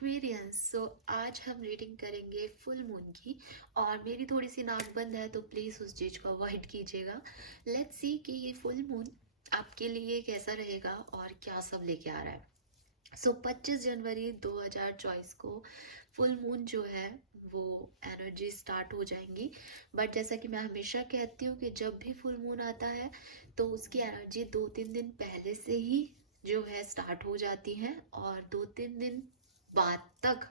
Aquarians. आज हम reading करेंगे फुल मून की। और मेरी थोड़ी सी नाक बंद है तो प्लीज़ उस चीज़ को अवॉइड कीजिएगा। लेट्स सी कि ये फुल मून आपके लिए कैसा रहेगा और क्या सब लेके आ रहा है। 25 जनवरी 2024 को फुल मून जो है वो एनर्जी स्टार्ट हो जाएंगी। बट जैसा कि मैं हमेशा कहती हूँ कि जब भी फुल मून आता है तो उसकी एनर्जी 2-3 दिन पहले से ही जो है स्टार्ट हो जाती है और 2-3 दिन बाद तक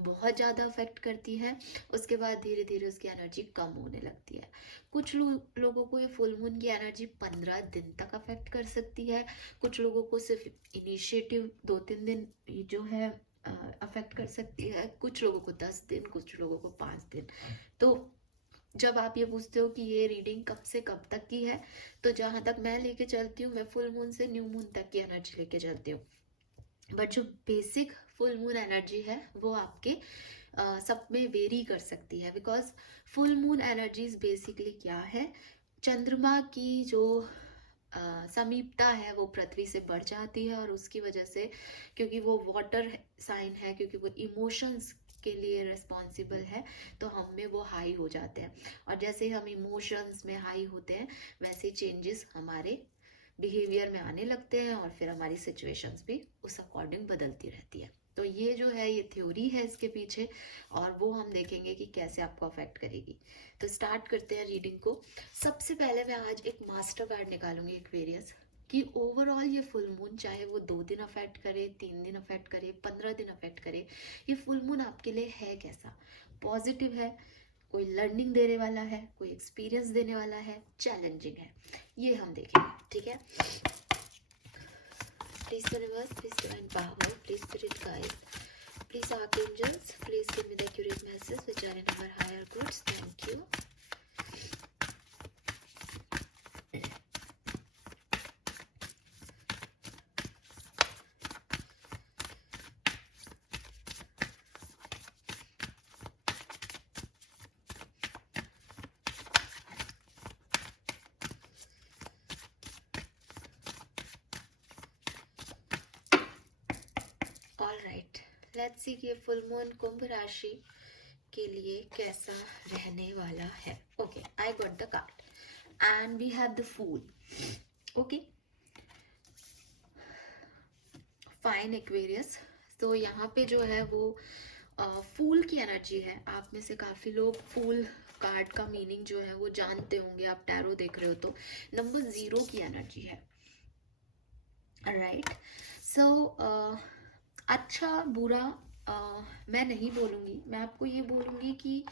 बहुत ज़्यादा अफेक्ट करती है। उसके बाद धीरे धीरे उसकी एनर्जी कम होने लगती है। कुछ लोगों को ये फुल मून की एनर्जी 15 दिन तक अफेक्ट कर सकती है। कुछ लोगों को सिर्फ इनिशिएटिव 2-3 दिन जो है अफेक्ट कर सकती है। कुछ लोगों को 10 दिन, कुछ लोगों को 5 दिन। तो जब आप ये पूछते हो कि ये रीडिंग कब से कब तक की है, तो जहां तक मैं लेके चलती हूँ, मैं फुल मून से न्यू मून तक की एनर्जी लेके चलती हूँ। बट जो बेसिक फुल मून एनर्जी है वो आपके सब में वेरी कर सकती है। Because full moon energies basically क्या है, चंद्रमा की जो समीपता है वो पृथ्वी से बढ़ जाती है और उसकी वजह से, क्योंकि वो वाटर साइन है, क्योंकि वो इमोशंस के लिए रिस्पॉन्सिबल है, तो हम में वो हाई हो जाते हैं। और जैसे हम इमोशंस में हाई होते हैं वैसे चेंजेस हमारे बिहेवियर में आने लगते हैं और फिर हमारी सिचुएशंस भी उस अकॉर्डिंग बदलती रहती है। तो ये जो है ये थ्योरी है इसके पीछे, और वो हम देखेंगे कि कैसे आपको अफेक्ट करेगी। तो स्टार्ट करते हैं रीडिंग को। सबसे पहले मैं आज एक मास्टर कार्ड निकालूंगी एक्वेरियस कि ओवरऑल ये फुल मून, चाहे वो 2 दिन अफेक्ट करे, 3 दिन अफेक्ट करे, 15 दिन अफेक्ट करे, ये फुल मून आपके लिए है कैसा। पॉजिटिव है, कोई लर्निंग देने वाला है, कोई एक्सपीरियंस देने वाला है, चैलेंजिंग है, ये हम देखेंगे। ठीक है, please universe, please divine power, please spirit guide, please archangels, please give me the accurate message which are in our higher goods. Thank you. All right, let's see कि फुल मून कुंभ राशि के लिए कैसा रहने वाला है। Okay, I got the card and we have the fool. Okay, fine Aquarius. तो यहाँ पे जो है वो फूल की एनर्जी है। आप में से काफी लोग फूल कार्ड का मीनिंग जो है वो जानते होंगे, आप टैरो देख रहे हो तो। नंबर 0 की एनर्जी है। राइट, सो अच्छा बुरा मैं नहीं बोलूंगी, मैं आपको ये बोलूंगी कि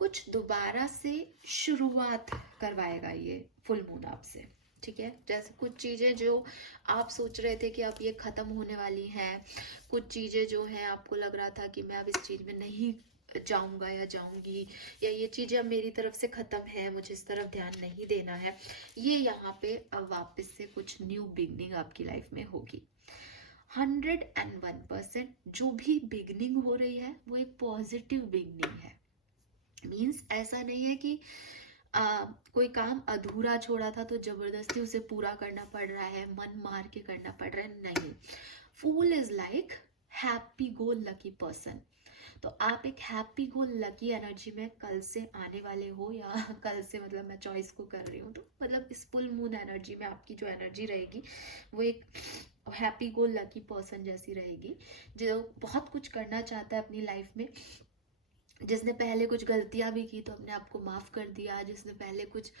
कुछ दोबारा से शुरुआत करवाएगा ये फुल मून आपसे। ठीक है, जैसे कुछ चीजें जो आप सोच रहे थे कि अब ये खत्म होने वाली हैं, कुछ चीजें जो हैं आपको लग रहा था कि मैं अब इस चीज में नहीं जाऊंगा या जाऊंगी, या ये चीजें अब मेरी तरफ से खत्म है, मुझे इस तरफ ध्यान नहीं देना है, ये यहाँ पे अब वापस से कुछ न्यू बिगनिंग आपकी लाइफ में होगी। 101% जो भी बिगनिंग हो रही है वो एक पॉजिटिव बिगनिंग है। मीन्स ऐसा नहीं है कि कोई काम अधूरा छोड़ा था तो जबरदस्ती उसे पूरा करना पड़ रहा है, मन मार के करना पड़ रहा है, नहीं। Fool is like happy go lucky person. तो आप एक हैप्पी गो लकी एनर्जी में कल से आने वाले हो, या कल से मतलब मैं चॉइस को कर रही हूँ, तो मतलब इस फुल मून एनर्जी में आपकी जो एनर्जी रहेगी वो एक हैप्पी गो लकी पर्सन जैसी रहेगी, जो बहुत कुछ करना चाहता है अपनी लाइफ में, जिसने पहले कुछ गलतियां भी की तो अपने आप को माफ कर दिया, जिसने पहले कुछ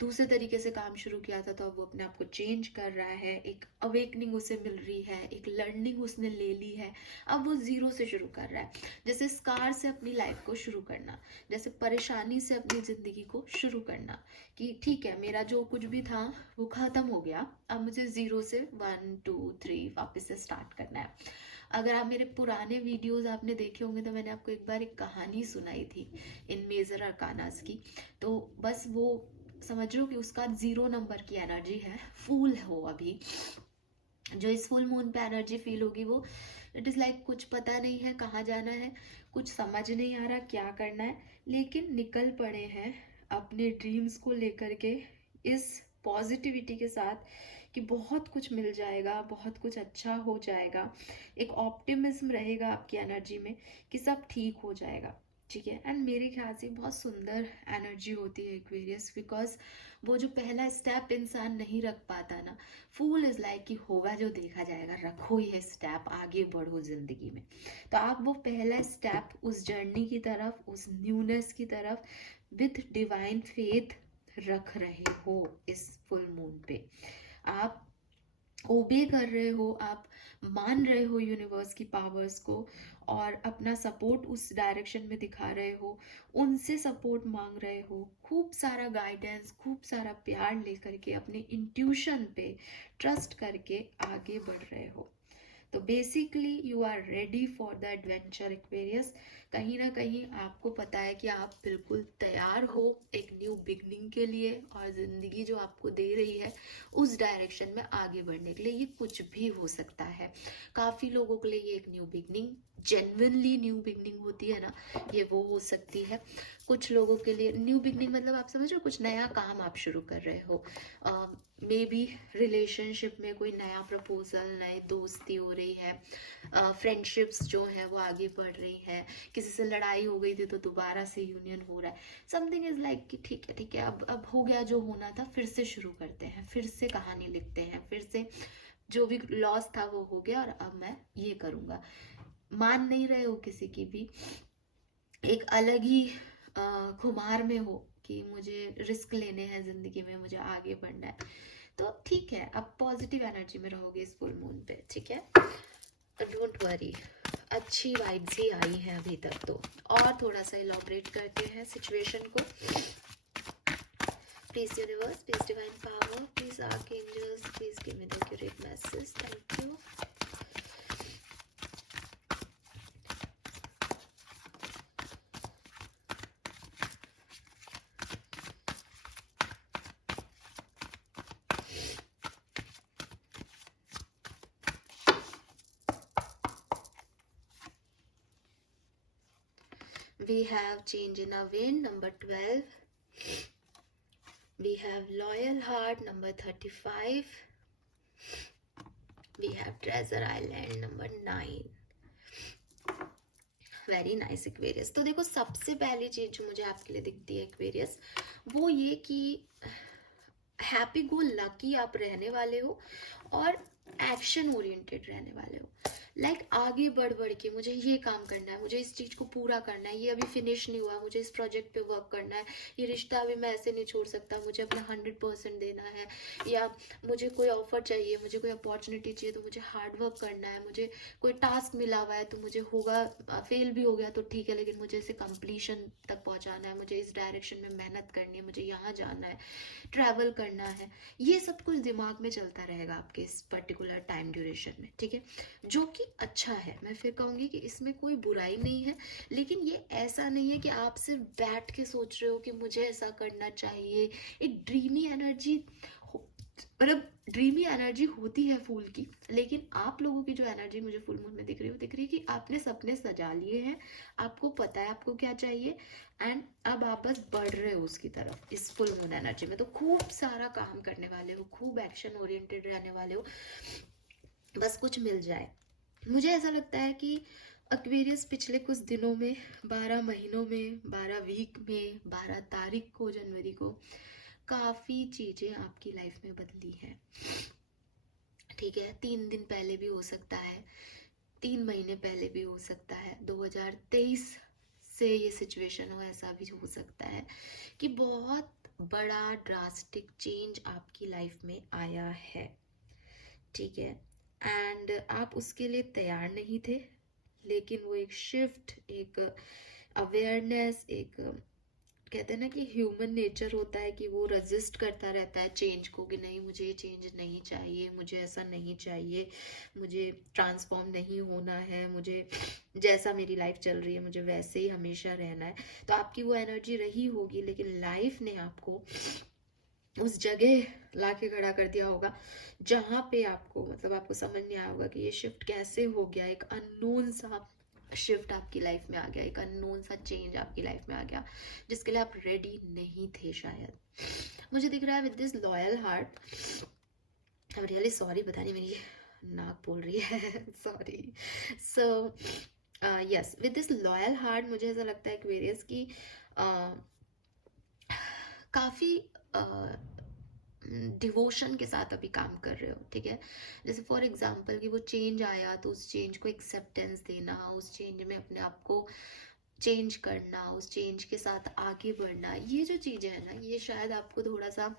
दूसरे तरीके से काम शुरू किया था तो अब वो अपने आप को चेंज कर रहा है, एक अवेकनिंग उसे मिल रही है, एक लर्निंग उसने ले ली है, अब वो 0 से शुरू कर रहा है। जैसे स्कार से अपनी लाइफ को शुरू करना, जैसे परेशानी से अपनी जिंदगी को शुरू करना, कि ठीक है मेरा जो कुछ भी था वो खत्म हो गया, अब मुझे 0 से 1 2 3 वापस से स्टार्ट करना है। अगर आप मेरे पुराने वीडियोस आपने देखे होंगे तो मैंने आपको एक बार एक कहानी सुनाई थी इन मेजर अरकानास की, तो बस वो समझ लो कि उसका 0 नंबर की एनर्जी है। फूल हो अभी जो इस फुल मून पे एनर्जी फील होगी वो इट इज लाइक कुछ पता नहीं है कहाँ जाना है, कुछ समझ नहीं आ रहा क्या करना है, लेकिन निकल पड़े हैं अपने ड्रीम्स को लेकर के इस पॉजिटिविटी के साथ कि बहुत कुछ मिल जाएगा, बहुत कुछ अच्छा हो जाएगा। एक ऑप्टिमिज्म रहेगा आपकी एनर्जी में कि सब ठीक हो जाएगा, ठीक है। एंड मेरे ख्याल से बहुत सुंदर एनर्जी होती है एक्वेरियस, बिकॉज वो जो पहला स्टेप इंसान नहीं रख पाता ना, फूल इज लाइक कि होगा जो देखा जाएगा, रखो ये स्टेप, आगे बढ़ो जिंदगी में। तो आप वो पहला स्टेप उस जर्नी की तरफ, उस न्यूनेस की तरफ विथ डिवाइन फेथ रख रहे हो इस फुल मून पे। आप ओबे कर रहे हो, आप मान रहे हो यूनिवर्स की पावर्स को, और अपना सपोर्ट उस डायरेक्शन में दिखा रहे हो, उनसे सपोर्ट मांग रहे हो, खूब सारा गाइडेंस, खूब सारा प्यार लेकर के, अपने इंट्यूशन पे ट्रस्ट करके आगे बढ़ रहे हो। तो basically you are ready for the adventure Aquarius. कहीं ना कहीं आपको पता है कि आप बिल्कुल तैयार हो एक न्यू बिगनिंग के लिए, और ज़िंदगी जो आपको दे रही है उस डायरेक्शन में आगे बढ़ने के लिए। ये कुछ भी हो सकता है। काफ़ी लोगों के लिए ये एक new beginning, genuinely new beginning होती है ना, ये वो हो सकती है। कुछ लोगों के लिए न्यू बिगनिंग मतलब आप समझ रहे हो, कुछ नया काम आप शुरू कर रहे हो, मे बी रिलेशनशिप में कोई नया प्रपोजल, नई दोस्ती हो रही है, फ्रेंडशिप्स जो है वो आगे बढ़ रही है, किसी से लड़ाई हो गई थी तो दोबारा से यूनियन हो रहा है। समथिंग इज लाइक कि ठीक है, अब हो गया जो होना था, फिर से शुरू करते हैं, फिर से कहानी लिखते हैं, फिर से जो भी लॉस था वो हो गया, और अब मैं ये करूँगा। मान नहीं रहे हो किसी की भी, एक अलग ही खुमार में हो कि मुझे रिस्क लेने हैं ज़िंदगी में, मुझे आगे बढ़ना है। तो ठीक है, आप पॉजिटिव एनर्जी में रहोगे इस फुल मून पे, ठीक है। तो डोंट वरी, अच्छी वाइब्स ही आई हैं अभी तक तो। और थोड़ा सा इलॉबरेट करते हैं सिचुएशन को। Please universe, please divine power, please archangels, please give me the accurate message. Thank you. We have change in our wind, number 12. We have loyal heart, number 35. We have treasure island, number 9. Very nice Aquarius. तो देखो, सबसे पहली चीज जो मुझे आपके लिए दिखती है एक्वेरियस, वो ये कि हैप्पी गो लकी आप रहने वाले हो, और एक्शन ओरिएंटेड रहने वाले हो। लाइक आगे बढ़ बढ़ के मुझे ये काम करना है, मुझे इस चीज को पूरा करना है, ये अभी फिनिश नहीं हुआ, मुझे इस प्रोजेक्ट पे वर्क करना है, ये रिश्ता अभी मैं ऐसे नहीं छोड़ सकता, मुझे अपना 100% देना है, या मुझे कोई ऑफर चाहिए, मुझे कोई अपॉर्चुनिटी चाहिए तो मुझे हार्ड वर्क करना है, मुझे कोई टास्क मिला हुआ है तो मुझे होगा, फेल भी हो गया तो ठीक है, लेकिन मुझे इसे कंप्लीशन तक पहुंचाना है, मुझे इस डायरेक्शन में मेहनत करनी है, मुझे यहाँ जाना है, ट्रैवल करना है। ये सब कुछ दिमाग में चलता रहेगा आपके इस पर्टिकुलर टाइम ड्यूरेशन में, ठीक है, जो कि अच्छा है। मैं फिर कहूँगी कि इसमें कोई बुराई नहीं है, लेकिन ये ऐसा नहीं है कि आप सिर्फ बैठ के सोच रहे हो कि मुझे ऐसा करना चाहिए। एक ड्रीमी एनर्जी, मतलब ड्रीमी एनर्जी होती है फूल की, लेकिन आप लोगों की जो एनर्जी मुझे फुल मून में दिख रही है कि आपने सपने सजा लिए हैं, आपको पता है आपको क्या चाहिए, एंड अब आप बस बढ़ रहे हो उसकी तरफ इस फुल मून एनर्जी में। तो खूब सारा काम करने वाले हो, खूब एक्शन ओरिएंटेड रहने वाले हो, बस कुछ मिल जाए। मुझे ऐसा लगता है कि एक्वेरियस पिछले कुछ दिनों में, 12 महीनों में, 12 वीक में, 12 तारीख को जनवरी को काफ़ी चीज़ें आपकी लाइफ में बदली हैं, ठीक है। 3 दिन पहले भी हो सकता है, 3 महीने पहले भी हो सकता है, 2023 से ये सिचुएशन हो, ऐसा भी हो सकता है कि बहुत बड़ा ड्रास्टिक चेंज आपकी लाइफ में आया है, ठीक है। एंड आप उसके लिए तैयार नहीं थे, लेकिन वो एक शिफ्ट, एक अवेयरनेस, एक कहते हैं ना कि ह्यूमन नेचर होता है कि वो रेजिस्ट करता रहता है चेंज को, कि नहीं मुझे ये चेंज नहीं चाहिए, मुझे ऐसा नहीं चाहिए, मुझे ट्रांसफॉर्म नहीं होना है, मुझे जैसा मेरी लाइफ चल रही है मुझे वैसे ही हमेशा रहना है। तो आपकी वो एनर्जी रही होगी, लेकिन लाइफ ने आपको उस जगह लाके खड़ा कर दिया होगा जहाँ पे आपको, मतलब आपको समझ नहीं आया होगा कि ये शिफ्ट कैसे हो गया। एक अननोन सा शिफ्ट आपकी लाइफ में आ गया, एक अननोन सा चेंज आपकी लाइफ में आ गया, जिसके लिए आप रेडी नहीं थे शायद। मुझे दिख रहा है with this loyal heart, I am really sorry, पता नहीं मेरी नाक बोल रही है sorry. So yes, with this loyal heart मुझे ऐसा लगता है एक्वेरियस की काफ़ी डिवोशन के साथ अभी काम कर रहे हो, ठीक है। जैसे फॉर एग्जांपल कि वो चेंज आया तो उस चेंज को एक्सेप्टेंस देना, उस चेंज में अपने आप को चेंज करना, उस चेंज के साथ आगे बढ़ना, ये जो चीज़ें हैं ना, ये शायद आपको थोड़ा सा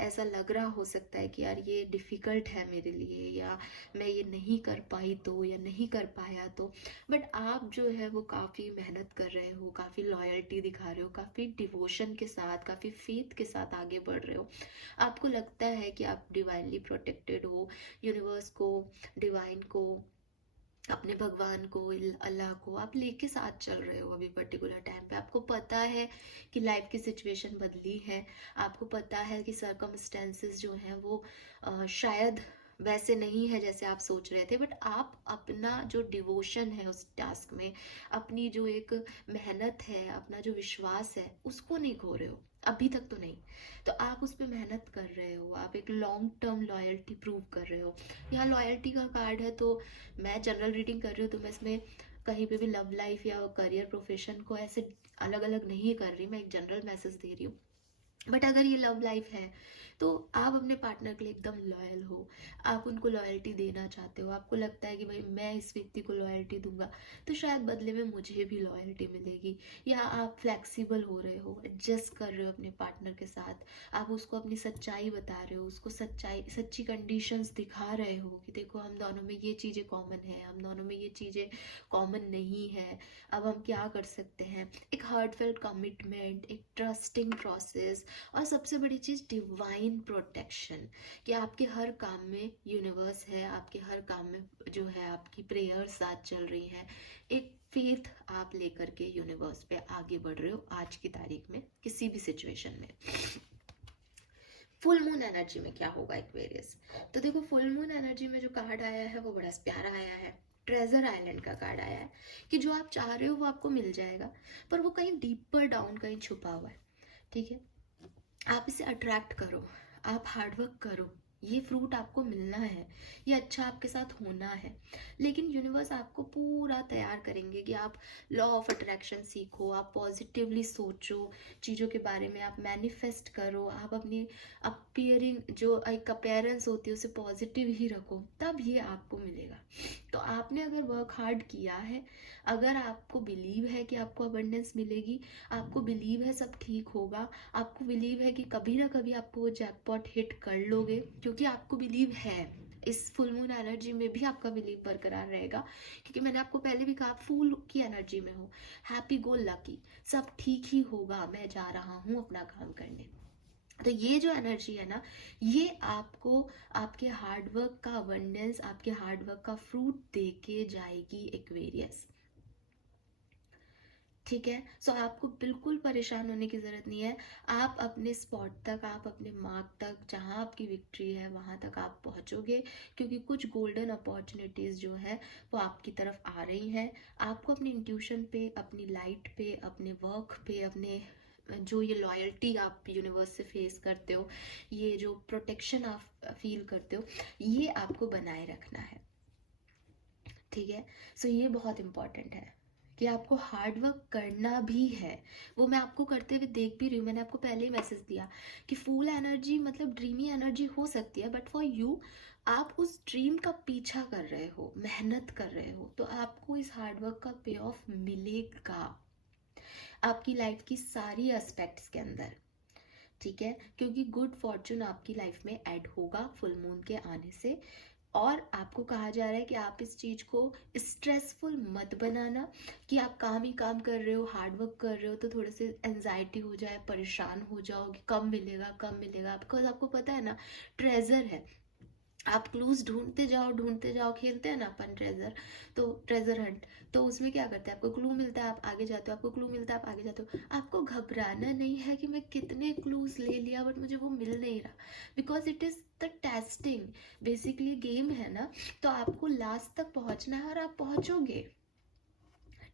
ऐसा लग रहा हो सकता है कि यार ये डिफ़िकल्ट है मेरे लिए, या मैं ये नहीं कर पाई तो, या नहीं कर पाया तो। बट आप जो है वो काफ़ी मेहनत कर रहे हो, काफ़ी लॉयल्टी दिखा रहे हो, काफ़ी डिवोशन के साथ, काफ़ी फेथ के साथ आगे बढ़ रहे हो। आपको लगता है कि आप डिवाइनली प्रोटेक्टेड हो, यूनिवर्स को, डिवाइन को, अपने भगवान को, अल्लाह को आप लेके साथ चल रहे हो अभी पर्टिकुलर टाइम पे। आपको पता है कि लाइफ की सिचुएशन बदली है, आपको पता है कि सर्कमस्टेंसेस जो हैं वो शायद वैसे नहीं है जैसे आप सोच रहे थे, बट आप अपना जो डिवोशन है उस टास्क में, अपनी जो एक मेहनत है, अपना जो विश्वास है, उसको नहीं खो रहे हो अभी तक तो नहीं। तो आप उस पर मेहनत कर रहे हो, आप एक लॉन्ग टर्म लॉयल्टी प्रूव कर रहे हो। यहाँ लॉयल्टी का कार्ड है, तो मैं जनरल रीडिंग कर रही हूँ, तो मैं इसमें कहीं पे भी लव लाइफ या करियर प्रोफेशन को ऐसे अलग अलग नहीं कर रही, मैं एक जनरल मैसेज दे रही हूँ। बट अगर ये लव लाइफ है तो आप अपने पार्टनर के लिए एकदम लॉयल हो, आप उनको लॉयल्टी देना चाहते हो, आपको लगता है कि भाई मैं इस व्यक्ति को लॉयल्टी दूंगा तो शायद बदले में मुझे भी लॉयल्टी मिलेगी। या आप फ्लेक्सिबल हो रहे हो, एडजस्ट कर रहे हो अपने पार्टनर के साथ, आप उसको अपनी सच्चाई बता रहे हो, उसको सच्चाई, सच्ची कंडीशंस दिखा रहे हो कि देखो हम दोनों में ये चीज़ें कॉमन है, हम दोनों में ये चीज़ें कॉमन नहीं है, अब हम क्या कर सकते हैं। एक हार्टफेल्ट कमिटमेंट, एक ट्रस्टिंग प्रोसेस, और सबसे बड़ी चीज़ डिवाइन प्रोटेक्शन, कि आपके हर काम में यूनिवर्स है, आपके हर काम में जो है आपकी प्रेयर साथ चल रही हैं। एक फेथ आप लेकर के यूनिवर्स पे आगे बढ़ रहे हो आज की तारीख में किसी भी सिचुएशन में। फुल मून एनर्जी में क्या होगा एक्वेरियस, तो देखो फुल मून एनर्जी में जो कार्ड आया है वो बड़ा प्यारा आया है। ट्रेजर आइलैंड का कार्ड आया है कि जो आप चाह रहे हो वो आपको मिल जाएगा, पर वो कहीं डीपर डाउन कहीं छुपा हुआ है, ठीक है। आप इसे अट्रैक्ट करो, आप हार्डवर्क करो, ये फ्रूट आपको मिलना है, ये अच्छा आपके साथ होना है। लेकिन यूनिवर्स आपको पूरा तैयार करेंगे कि आप लॉ ऑफ अट्रैक्शन सीखो, आप पॉजिटिवली सोचो चीज़ों के बारे में, आप मैनिफेस्ट करो, आप अपनी अपीयरिंग जो एक अपीयरेंस होती है उसे पॉजिटिव ही रखो, तब ये आपको मिलेगा। तो आपने अगर वर्क हार्ड किया है, अगर आपको बिलीव है कि आपको अबंडेंस मिलेगी, आपको बिलीव है सब ठीक होगा, आपको बिलीव है कि कभी ना कभी आपको वो जैकपॉट हिट कर लोगे, क्योंकि आपको बिलीव है, इस फुल मून एनर्जी में भी आपका बिलीव बरकरार रहेगा, क्योंकि मैंने आपको पहले भी कहा आप फूल की एनर्जी में हो, हैप्पी गो लकी, सब ठीक ही होगा, मैं जा रहा हूँ अपना काम करने। तो ये जो एनर्जी है ना, ये आपको आपके हार्डवर्क का अबंडेंस, आपके हार्डवर्क का फ्रूट दे के जाएगी एक्वेरियस, ठीक है। सो आपको बिल्कुल परेशान होने की ज़रूरत नहीं है। आप अपने स्पॉट तक, आप अपने मार्क तक, जहाँ आपकी विक्ट्री है वहाँ तक आप पहुँचोगे, क्योंकि कुछ गोल्डन अपॉर्चुनिटीज़ जो है वो आपकी तरफ आ रही हैं। आपको अपनी इंट्यूशन पे, अपनी लाइट पे, अपने वर्क पे, अपने जो ये लॉयल्टी आप यूनिवर्स से फेस करते हो, ये जो प्रोटेक्शन आप फील करते हो, ये आपको बनाए रखना है, ठीक है। सो ये बहुत इम्पॉर्टेंट है कि आपको हार्ड वर्क करना भी है। वो मैं आपको करते हुए देख भी रही हूँ, मैंने आपको पहले ही मैसेज दिया कि फुल एनर्जी मतलब ड्रीमी एनर्जी हो सकती है, बट फॉर यू आप उस ड्रीम का पीछा कर रहे हो, मेहनत कर रहे हो, तो आपको इस हार्ड वर्क का पे ऑफ मिलेगा आपकी लाइफ की सारी एस्पेक्ट्स के अंदर, ठीक है। क्योंकि गुड फॉर्चून आपकी लाइफ में ऐड होगा फुल मून के आने से। और आपको कहा जा रहा है कि आप इस चीज़ को स्ट्रेसफुल मत बनाना, कि आप काम ही काम कर रहे हो, हार्ड वर्क कर रहे हो तो थोड़े से एनजाइटी हो जाए, परेशान हो जाओ कि कब मिलेगा कब मिलेगा, बिकॉज आपको पता है ना ट्रेजर है। आप क्लूज ढूंढते जाओ, खेलते हैं ना अपन ट्रेजर, तो ट्रेजर हंट, तो उसमें क्या करते हैं, आपको क्लू मिलता है आप आगे जाते हो, आपको क्लू मिलता है आप आगे जाते हो। आपको घबराना नहीं है कि मैं कितने क्लूज ले लिया बट मुझे वो मिल नहीं रहा, because it is the testing, basically game है ना। तो आपको लास्ट तक पहुंचना है और आप पहुंचोगे,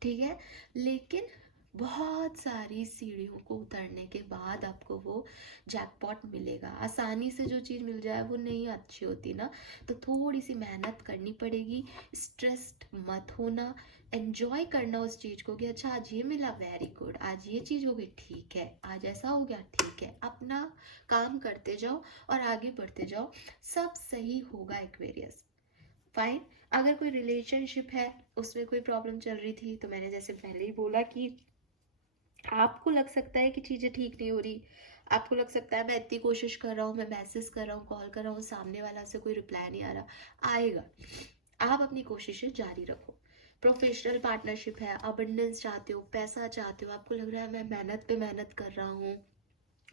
ठीक है। लेकिन बहुत सारी सीढ़ियों को उतरने के बाद आपको वो जैकपॉट मिलेगा। आसानी से जो चीज़ मिल जाए वो नहीं अच्छी होती ना, तो थोड़ी सी मेहनत करनी पड़ेगी। स्ट्रेस्ड मत होना, एंजॉय करना उस चीज़ को कि अच्छा आज ये मिला, वेरी गुड, आज ये चीज़ हो गई, ठीक है, आज ऐसा हो गया, ठीक है। अपना काम करते जाओ और आगे बढ़ते जाओ, सब सही होगा एक्वेरियस। फाइन। अगर कोई रिलेशनशिप है, उसमें कोई प्रॉब्लम चल रही थी, तो मैंने जैसे पहले ही बोला कि आपको लग सकता है कि चीज़ें ठीक नहीं हो रही, आपको लग सकता है मैं इतनी कोशिश कर रहा हूँ, मैं मैसेज कर रहा हूँ, कॉल कर रहा हूँ, सामने वाला से कोई रिप्लाई नहीं आ रहा, आएगा। आप अपनी कोशिशें जारी रखो। प्रोफेशनल पार्टनरशिप है, अबंडेंस चाहते हो, पैसा चाहते हो, आपको लग रहा है मैं मेहनत पे मेहनत कर रहा हूँ,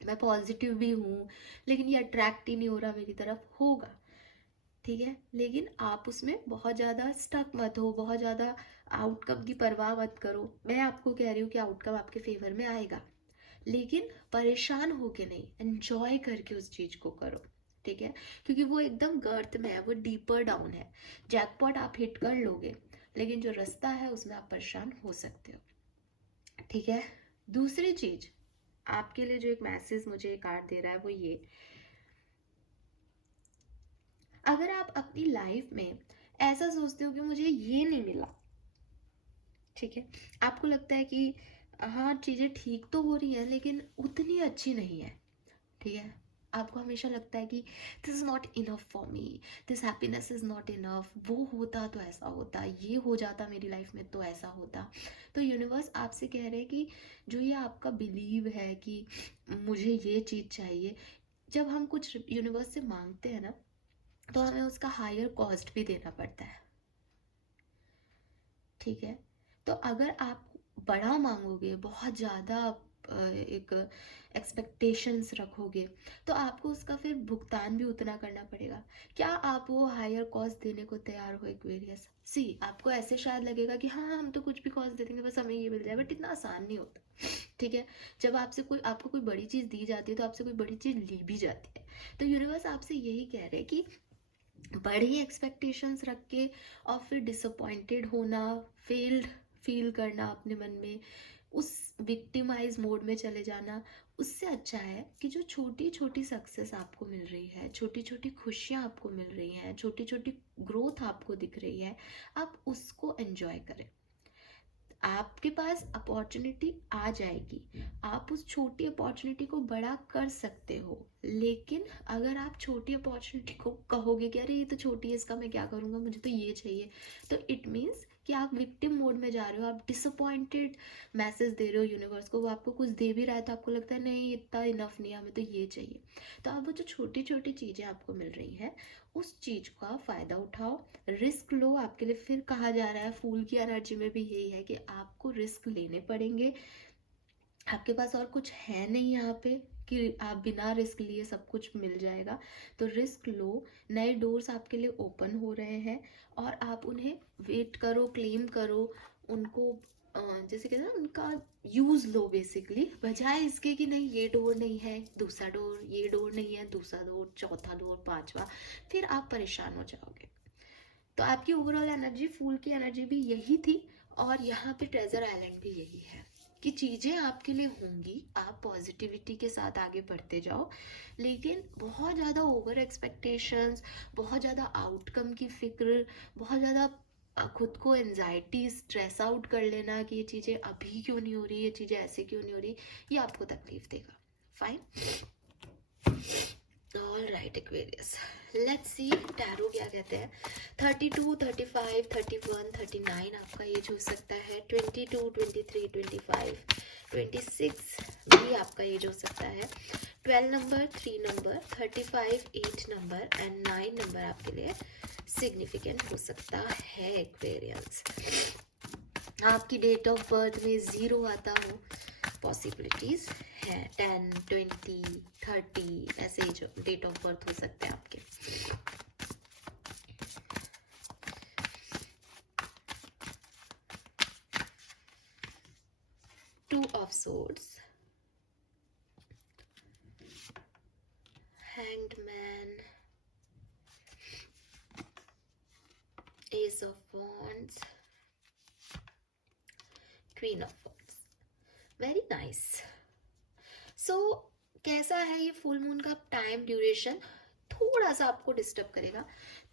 मैं पॉजिटिव भी हूँ, लेकिन ये अट्रैक्ट ही नहीं हो रहा मेरी तरफ, होगा, ठीक है। लेकिन आप उसमें बहुत ज़्यादा स्टक मत हो, बहुत ज़्यादा आउटकम की परवाह मत करो। मैं आपको कह रही हूँ कि आउटकम आपके फेवर में आएगा, लेकिन परेशान होके नहीं, एंजॉय करके उस चीज़ को करो, ठीक है। क्योंकि वो एकदम गर्त में है, वो डीपर डाउन है। जैकपॉट आप हिट कर लोगे, लेकिन जो रास्ता है उसमें आप परेशान हो सकते हो, ठीक है। दूसरी चीज़ आपके लिए जो एक मैसेज मुझे कार्ड दे रहा है वो ये, अगर आप अपनी लाइफ में ऐसा सोचते हो कि मुझे ये नहीं मिला, ठीक है, आपको लगता है कि हाँ चीज़ें ठीक तो हो रही हैं लेकिन उतनी अच्छी नहीं है, ठीक है, आपको हमेशा लगता है कि this is not enough for me, this happiness is not enough, वो होता तो ऐसा होता, ये हो जाता मेरी लाइफ में तो ऐसा होता। तो यूनिवर्स आपसे कह रहे हैं कि जो ये आपका बिलीव है कि मुझे ये चीज़ चाहिए, जब हम कुछ यूनिवर्स से मांगते हैं ना, तो हमें उसका हायर कॉस्ट भी देना पड़ता है, ठीक है। तो अगर आप बड़ा मांगोगे, बहुत ज़्यादा एक एक्सपेक्टेशंस रखोगे, तो आपको उसका फिर भुगतान भी उतना करना पड़ेगा। क्या आप वो हायर कॉस्ट देने को तैयार हो एक्वेरियस? सी, आपको ऐसे शायद लगेगा कि हाँ हम तो कुछ भी कॉस्ट दे देंगे, बस हमें ये मिल जाए, बट इतना आसान नहीं होता, ठीक है। जब आपको कोई बड़ी चीज़ दी जाती है तो आपसे कोई बड़ी चीज़ ली भी जाती है। तो यूनिवर्स आपसे यही कह रहे हैं कि बड़ी एक्सपेक्टेशंस रख के और फिर डिसअपॉइंटेड होना, फेल्ड फील करना अपने मन में, उस विक्टिमाइज मोड में चले जाना, उससे अच्छा है कि जो छोटी छोटी सक्सेस आपको मिल रही है, छोटी छोटी खुशियाँ आपको मिल रही हैं, छोटी छोटी ग्रोथ आपको दिख रही है, आप उसको एंजॉय करें। आपके पास अपॉर्चुनिटी आ जाएगी, आप उस छोटी अपॉर्चुनिटी को बड़ा कर सकते हो, लेकिन अगर आप छोटी अपॉर्चुनिटी को कहोगे कि अरे ये तो छोटी है, इसका मैं क्या करूँगा, मुझे तो ये चाहिए, तो इट मीन्स कि आप विक्टिम मोड में जा रहे हो, आप डिसअपॉइंटेड मैसेज दे रहे हो यूनिवर्स को। वो आपको कुछ दे भी रहा है तो आपको लगता है नहीं इतना इनफ नहीं है, हमें तो ये चाहिए। तो अब वो जो छोटी छोटी चीज़ें आपको मिल रही हैं, उस चीज़ का फ़ायदा उठाओ, रिस्क लो। आपके लिए फिर कहा जा रहा है, फूल की एनर्जी में भी यही है कि आपको रिस्क लेने पड़ेंगे। आपके पास और कुछ है नहीं यहाँ पे कि आप बिना रिस्क लिए सब कुछ मिल जाएगा, तो रिस्क लो। नए डोर्स आपके लिए ओपन हो रहे हैं और आप उन्हें वेट करो, क्लेम करो उनको, जैसे कहते हैं ना, उनका यूज़ लो बेसिकली, बजाय इसके कि नहीं ये डोर नहीं है, दूसरा डोर, ये डोर नहीं है, दूसरा डोर, चौथा डोर, पांचवा, फिर आप परेशान हो जाओगे। तो आपकी ओवरऑल एनर्जी, फूल की एनर्जी भी यही थी, और यहाँ पे ट्रेजर आइलैंड भी यही है कि चीज़ें आपके लिए होंगी, आप पॉजिटिविटी के साथ आगे बढ़ते जाओ, लेकिन बहुत ज़्यादा ओवर एक्सपेक्टेशंस, बहुत ज़्यादा आउटकम की फिक्र, बहुत ज़्यादा खुद को एनजाइटी स्ट्रेस आउट कर लेना कि ये चीज़ें अभी क्यों नहीं हो रही, ये चीज़ें ऐसे क्यों नहीं हो रही, ये आपको तकलीफ देगा। Fine. All right Aquarius, let's see tarot क्या कहते हैं। 32, 35, 31, 39 आपका एज हो सकता है। 22, 23, 25, 26 भी आपका एज हो सकता है। 12 number, 3 number, 35, 8 number and 9 number आपके लिए सिग्निफिकेंट हो सकता है एक्वेरियंस। आपकी डेट ऑफ बर्थ में 0 आता हो, पॉसिबिलिटीज है। 10, 20, 30 ऐसे ही जो डेट ऑफ बर्थ हो सकते हैं आपके। Two of swords, hanged man, ace of wands, queen of wands. Very nice. So कैसा है ये फुल मून का टाइम ड्यूरेशन? थोड़ा सा आपको डिस्टर्ब करेगा,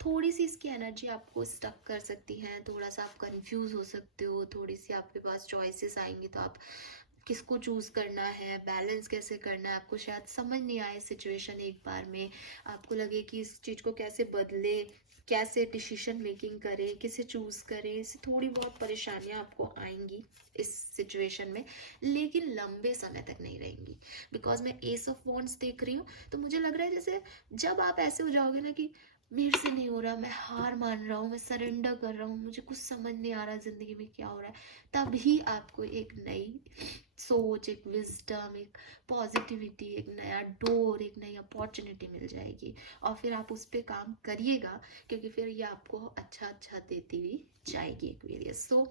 थोड़ी सी इसकी एनर्जी आपको स्टक कर सकती है, थोड़ा सा आप कंफ्यूज हो सकते हो, थोड़ी सी आपके पास चॉइसेस आएंगी, तो आप किसको चूज करना है, बैलेंस कैसे करना है, आपको शायद समझ नहीं आए सिचुएशन एक बार में, आपको लगे कि इस चीज को कैसे बदले, कैसे डिसीजन मेकिंग करें, किसे चूज करें, इससे थोड़ी बहुत परेशानियां आपको आएंगी इस सिचुएशन में, लेकिन लंबे समय तक नहीं रहेंगी। बिकॉज मैं एस ऑफ वॉन्ड्स देख रही हूँ, तो मुझे लग रहा है जैसे जब आप ऐसे हो जाओगे ना कि मेरे से नहीं हो रहा, मैं हार मान रहा हूँ, मैं सरेंडर कर रहा हूँ, मुझे कुछ समझ नहीं आ रहा जिंदगी में क्या हो रहा है, तभी आपको एक नई सोच, एक विजडम, एक पॉजिटिविटी, एक नया डोर, एक नई अपॉर्चुनिटी मिल जाएगी, और फिर आप उस पर काम करिएगा, क्योंकि फिर ये आपको अच्छा अच्छा देती हुई जाएगी एक्वेरियस। सो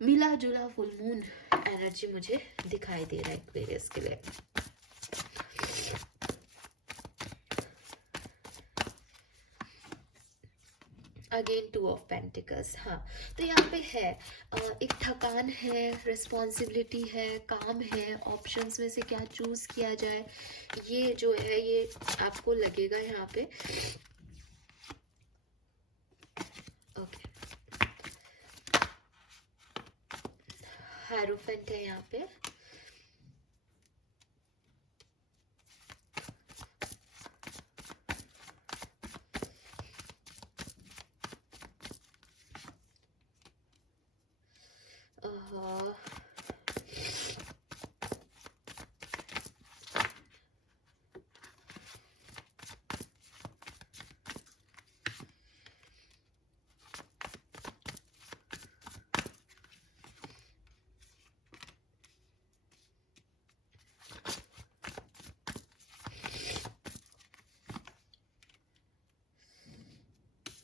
मिला जुला फुल मून एनर्जी मुझे दिखाई दे रहा है एक्वेरियस के लिए। Again two of pentacles. हाँ, तो यहाँ पे है एक थकान है, रिस्पॉन्सिबिलिटी है, काम है, ऑप्शंस में से क्या चूज किया जाए, ये जो है ये आपको लगेगा यहाँ पे। ओके, हायरोफेंट है यहाँ पे,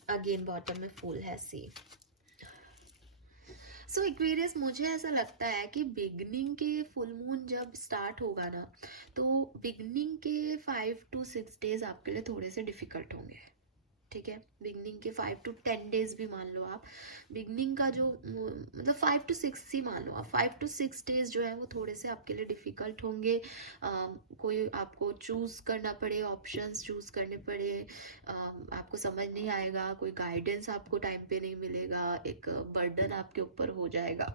अगेन बॉटम में फूल है सी। सो एक्वेरियस, मुझे ऐसा लगता है कि बिगनिंग के फुल मून जब स्टार्ट होगा ना, तो बिगनिंग के 5 to 6 डेज आपके लिए थोड़े से डिफिकल्ट होंगे। ठीक है, बिगनिंग के 5 to 10 डेज भी मान लो आप, बिगनिंग का जो मतलब 5 to 6 ही मान लो आप, 5 to 6 डेज जो है वो थोड़े से आपके लिए डिफिकल्ट होंगे। कोई आपको चूज करना पड़े, ऑप्शंस चूज करने पड़े, आपको समझ नहीं आएगा, कोई गाइडेंस आपको टाइम पे नहीं मिलेगा, एक बर्डन आपके ऊपर हो जाएगा,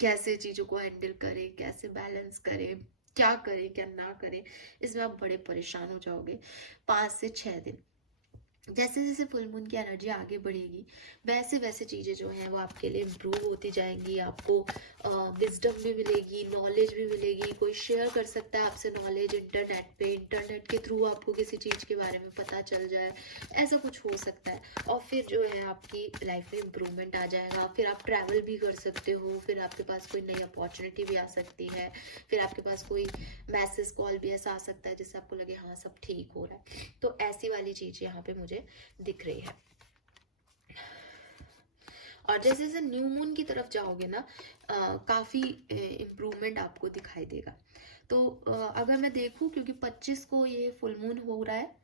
कैसे चीजों को हैंडल करें, कैसे बैलेंस करें, क्या करें क्या ना करें, इसमें आप बड़े परेशान हो जाओगे 5 से 6 दिन। जैसे जैसे फुल मून की एनर्जी आगे बढ़ेगी, वैसे वैसे चीज़ें जो हैं वो आपके लिए इम्प्रूव होती जाएंगी, आपको विजडम भी मिलेगी, नॉलेज भी मिलेगी, कोई शेयर कर सकता है आपसे नॉलेज इंटरनेट पे, इंटरनेट के थ्रू आपको किसी चीज़ के बारे में पता चल जाए, ऐसा कुछ हो सकता है, और फिर जो है आपकी लाइफ में इम्प्रूवमेंट आ जाएगा, फिर आप ट्रैवल भी कर सकते हो, फिर आपके पास कोई नई अपॉर्चुनिटी भी आ सकती है, फिर आपके पास कोई मैसेज कॉल भी ऐसा आ सकता है जिससे आपको लगे हाँ सब ठीक हो रहा है। तो ऐसी वाली चीज़ यहाँ पे मुझे दिख रही है। और जैसे जैसे न्यू मून की तरफ जाओगे ना, काफ़ी इम्प्रूवमेंट आपको दिखाई देगा। तो अगर मैं देखूँ, क्योंकि 25 को ये फुल मून हो रहा है,